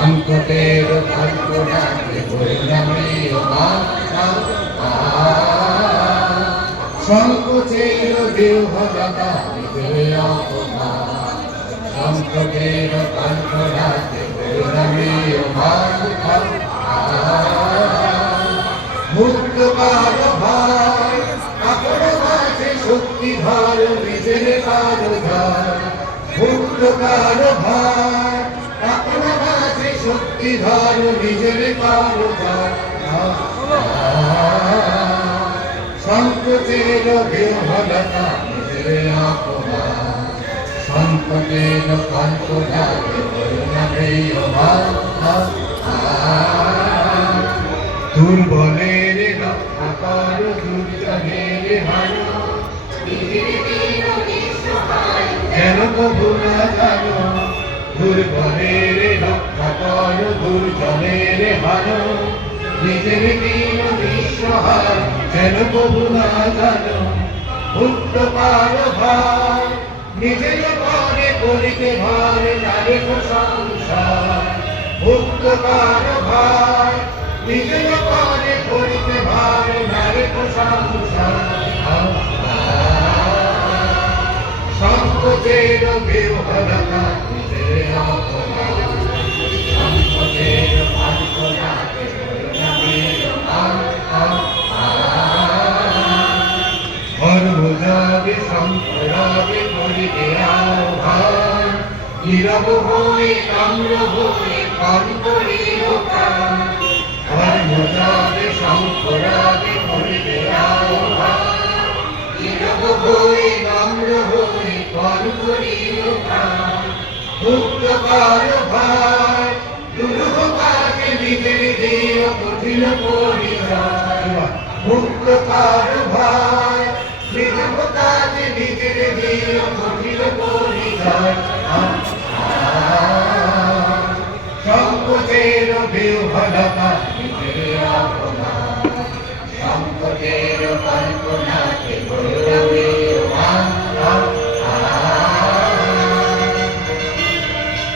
সংকটের কল্পনাকে বৈরামীয় সংকোচের দেহলতা নিজের অপমান সংকটের কল্পনাকে বৈরামীয় মুক্ত কারো ভাই কাপড় মাঝে শক্তি ধর নিজের কারো ধর মুক্ত কারো ভাই কাপড় মাঝে শক্তি ধর নিজের কারো ধর সংকটের দেহলতা নিজের অপমান সংকটের কল্পনাকে বৈরামীয় দুর্বলের রক্ষা কর দুর্জনের হারো যেন কবু না জানো দুর্বলের রক্ষা কর দুর্জনের হারো নিজের দিন বিশ্বহার যেন কবু না জানো মুক্ত পারো ভার নিজের পরে করিতে ভার নারে সংসার মুক্ত পারো ভার নিজের পরে করিতে ভার নারে সংসার সংকটের বিহলতা নিজের অপমান সংকটের কল্পনাকে সর্বজগে সম্পরাগে করিতে আহ্বান নীরব হয়ে নম্র হয়ে পান করিল প্রাণ সর্বজগে সম্পরাগে করিতে আহ্বান নীরব হয়ে নম্র হয়ে পান করিল প্রাণ মুক্ত কারো ভার দুরূহ কাজে নিজের দেহ কঠিন পরিচয় মুক্ত কারো ভার নিজের কাজে নিজের দেহ কঠিন পরিচয়